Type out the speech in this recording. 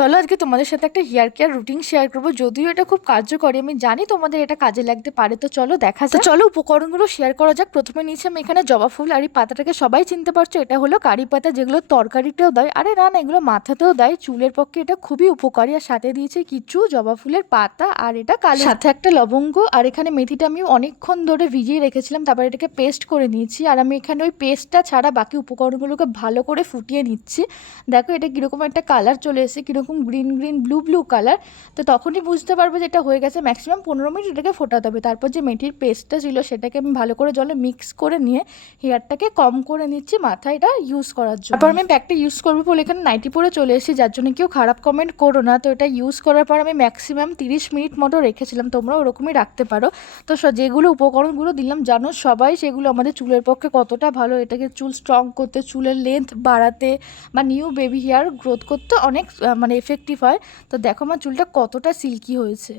চলো আজকে তোমাদের সাথে একটা হেয়ার কেয়ার রুটিন শেয়ার করবো। যদিও এটা খুব কার্যকরী, আমি জানি তোমাদের এটা কাজে লাগতে পারে। তো চলো দেখা যাক। চলো উপকরণগুলো শেয়ার করা যাক। প্রথমে নিয়েছি আমি এখানে জবা ফুল, আর এই পাতাটাকে সবাই চিনতে পারছো, এটা হলো কারি পাতা, যেগুলো তরকারিতেও দেয়। আরে না না, এগুলো মাথাতেও দেয়, চুলের পক্ষে এটা খুবই উপকারী। আর সাথে দিয়েছি কিছু জবা ফুলের পাতা, আর এটা কালো, সাথে একটা লবঙ্গ। আর এখানে মেথিটা আমি অনেকক্ষণ ধরে ভিজিয়ে রেখেছিলাম, তারপর এটাকে পেস্ট করে নিয়েছি। আর আমি এখানে ওই পেস্টটা ছাড়া বাকি উপকরণগুলোকে ভালো করে ফুটিয়ে নিচ্ছি। দেখো এটা কীরকম একটা কালার চলে এসেছে, কীরকম green green blue blue colour. তো তখনই বুঝতে পারবো যে এটা হয়ে গেছে। ম্যাক্সিমাম 15 মিনিট এটাকে ফোটাতে হবে। তারপর যে মেথির পেস্টটা ছিল সেটাকে আমি ভালো করে জলে মিক্স করে নিয়ে হেয়ারটাকে কম করে নিচ্ছি মাথায় এটা ইউজ করার জন্য। তারপর আমি প্যাকটা ইউজ করবো বলে এখানে নাইটি পরে চলে এসেছি, যার জন্য কেউ খারাপ কমেন্ট করো না। তো এটা ইউজ করার পর আমি ম্যাক্সিমাম 30 মিনিট মতো রেখেছিলাম, তোমরা ওরকমই রাখতে পারো। তো যেগুলো উপকরণগুলো দিলাম জানো সবাই, সেগুলো আমাদের চুলের পক্ষে কতটা ভালো। এটাকে চুল স্ট্রং করতে, চুলের লেন্থ বাড়াতে বা নিউ বেবি হেয়ার গ্রোথ করতে অনেক মানে এফেক্টিভ হয়। তো দেখো আমার চুলটা কতটা সিল্কি হয়েছে।